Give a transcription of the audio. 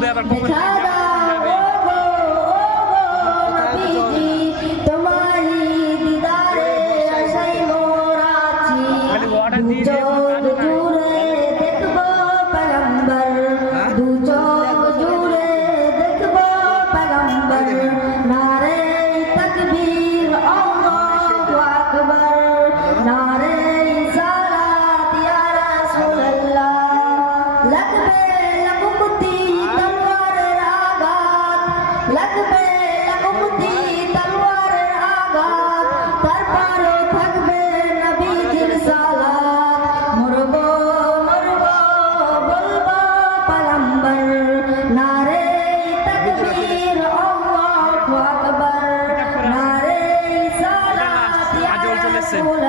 তুলবে আবার কখন Let the band Jackson.